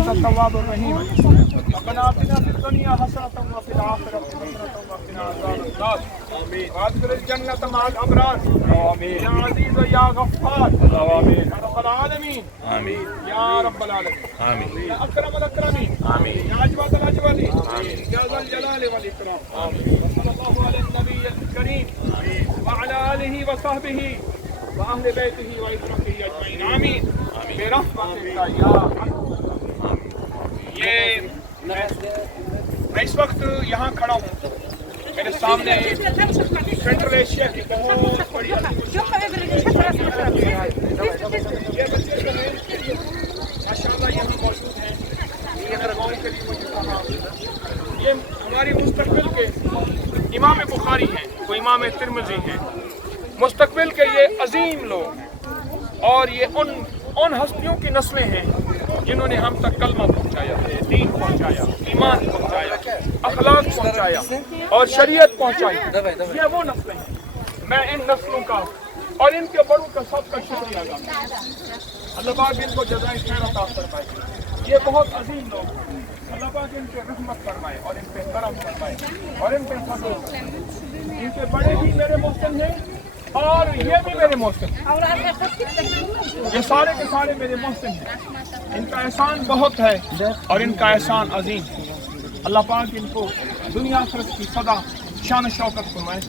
أنت التواب الرحيم ربنا آتنا في الدنيا حسنة وفي الآخرة حسنة وقنا عذاب النار وأدخل الجنة مع الأبرار يا عزيز يا غفار يا رب العالمين يا رب العالمين يا أكرم الأكرمين يا أجود الأجودين يا ذا الجلال والإكرام وصلى الله على النبي الكريم وعلى آله وصحبه وأهل بيته وإخوته أجمعين آمين برحمتك يا أرحم یہ میں اس وقت یہاں کھڑا ہوں میرے سامنے سینٹرل ایشیا کی بہت بڑی یہ بچے ماشاء اللہ یہاں موجود ہیں گاؤں کے لیے مجھے کہا یہ ہماری مستقبل کے امام بخاری ہیں وہ امام ترمذی ہیں مستقبل کے یہ عظیم لوگ اور یہ ان ہستیوں کی نسلیں ہیں جنہوں نے ہم تک کلمہ پہنچایا دین پہنچایا ایمان پہنچایا اخلاق پہنچایا اور شریعت پہنچائی یہ وہ نسلیں ہیں میں ان نسلوں کا اور ان کے بڑوں کا سب کا شکریہ ادا کرتا ہوں اللہ پاک ان کو جزائے خیر عطا فرمائے یہ بہت عظیم لوگ ہیں اللہ پاک ان پہ رحمت فرمائے اور ان پہ کرم فرمائے اور ان پہ فضل ان کے بڑے بھی میرے محسن ہیں اور یہ بھی میرے محسن ہیں یہ سارے کے سارے میرے محسن ہیں ان کا احسان بہت ہے اور ان کا احسان عظیم اللہ پاک ان کو دنیا آخرت کی سدا شان و شوکت فرمائے